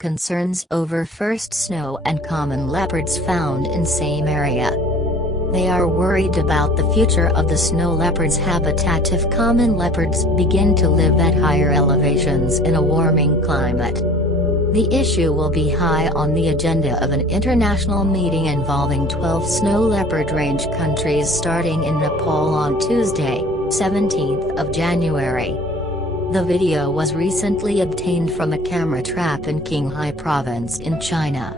concerns over first snow and common leopards found in same area. They are worried about the future of the snow leopard's habitat if common leopards begin to live at higher elevations in a warming climate. The issue will be high on the agenda of an international meeting involving 12 snow leopard range countries starting in Nepal on Tuesday, 17th of January. The video was recently obtained from a camera trap in Qinghai province in China.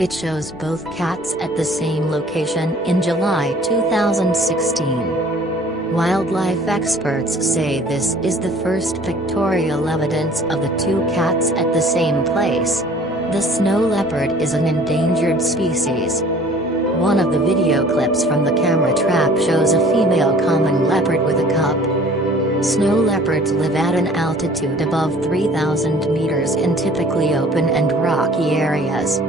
It shows both cats at the same location in July 2016. Wildlife experts say this is the first pictorial evidence of the two cats at the same place. The snow leopard is an endangered species. One of the video clips from the camera trap shows a female common leopard with a cub. Snow leopards live at an altitude above 3,000 meters in typically open and rocky areas.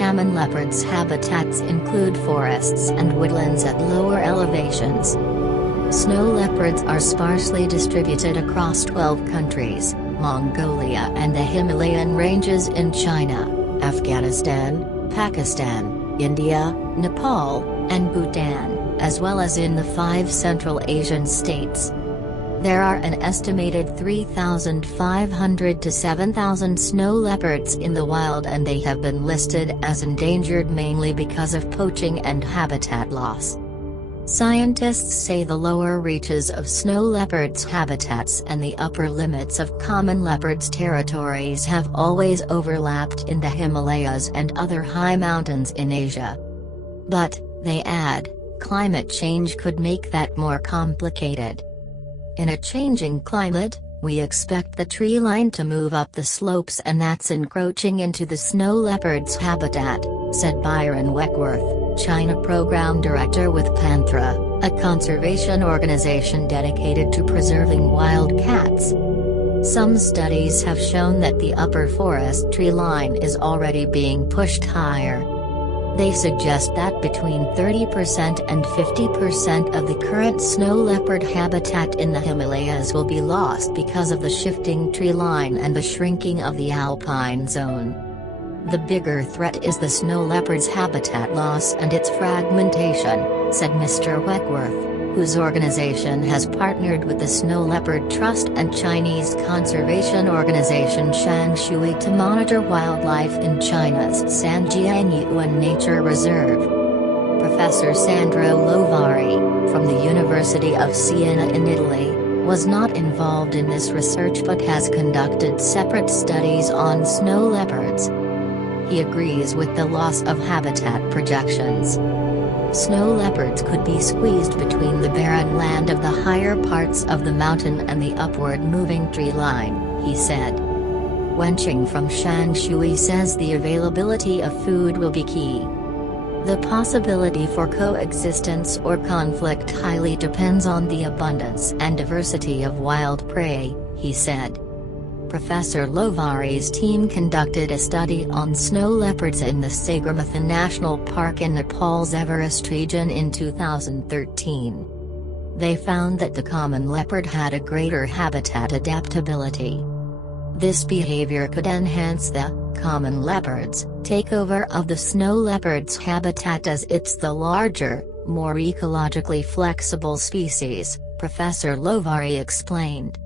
Common leopards' habitats include forests and woodlands at lower elevations. Snow leopards are sparsely distributed across 12 countries, Mongolia and the Himalayan ranges in China, Afghanistan, Pakistan, India, Nepal, and Bhutan, as well as in the 5 Central Asian states. There are an estimated 3,500 to 7,000 snow leopards in the wild, and they have been listed as endangered mainly because of poaching and habitat loss. Scientists say the lower reaches of snow leopards' habitats and the upper limits of common leopards' territories have always overlapped in the Himalayas and other high mountains in Asia. But, they add, climate change could make that more complicated. In a changing climate, we expect the tree line to move up the slopes, and that's encroaching into the snow leopard's habitat, said Byron Weckworth, China Program Director with Panthra, a conservation organization dedicated to preserving wild cats. Some studies have shown that the upper forest tree line is already being pushed higher. They suggest that between 30% and 50% of the current snow leopard habitat in the Himalayas will be lost because of the shifting tree line and the shrinking of the alpine zone. The bigger threat is the snow leopard's habitat loss and its fragmentation, said Mr. Weckworth, whose organization has partnered with the Snow Leopard Trust and Chinese conservation organization Shangshui to monitor wildlife in China's Sanjiangyuan Nature Reserve. Professor Sandro Lovari, from the University of Siena in Italy, was not involved in this research but has conducted separate studies on snow leopards. He agrees with the loss of habitat projections. Snow leopards could be squeezed between the barren land of the higher parts of the mountain and the upward-moving tree line, he said. Wenqing from Shangshui says the availability of food will be key. The possibility for coexistence or conflict highly depends on the abundance and diversity of wild prey, he said. Professor Lovari's team conducted a study on snow leopards in the Sagarmatha National Park in Nepal's Everest region in 2013. They found that the common leopard had a greater habitat adaptability. This behavior could enhance the common leopard's takeover of the snow leopard's habitat as it's the larger, more ecologically flexible species, Professor Lovari explained.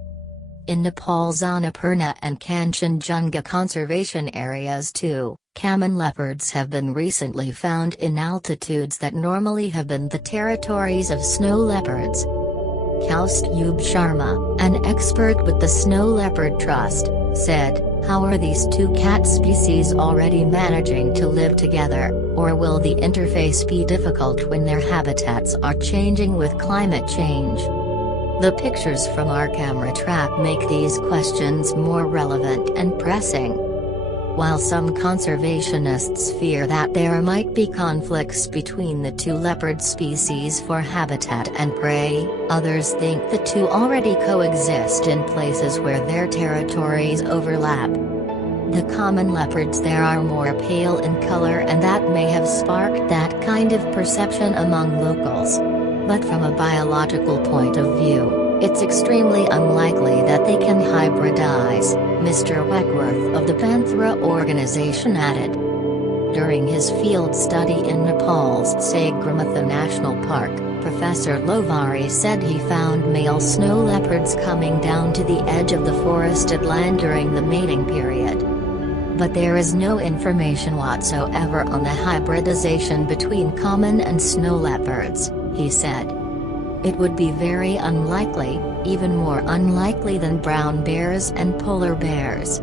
In Nepal's Annapurna and Kanchenjunga conservation areas too, common leopards have been recently found in altitudes that normally have been the territories of snow leopards. Kaustubh Sharma, an expert with the Snow Leopard Trust, said, "How are these two cat species already managing to live together, or will the interface be difficult when their habitats are changing with climate change?" The pictures from our camera trap make these questions more relevant and pressing. While some conservationists fear that there might be conflicts between the two leopard species for habitat and prey, others think the two already coexist in places where their territories overlap. The common leopards there are more pale in color, and that may have sparked that kind of perception among locals. But from a biological point of view, it's extremely unlikely that they can hybridize. Mr. Weckworth of the Panthera organization added. During his field study in Nepal's Sagarmatha National Park, Professor Lovari said he found male snow leopards coming down to the edge of the forested land during the mating period. But there is no information whatsoever on the hybridization between common and snow leopards, he said. It would be very unlikely, even more unlikely than brown bears and polar bears.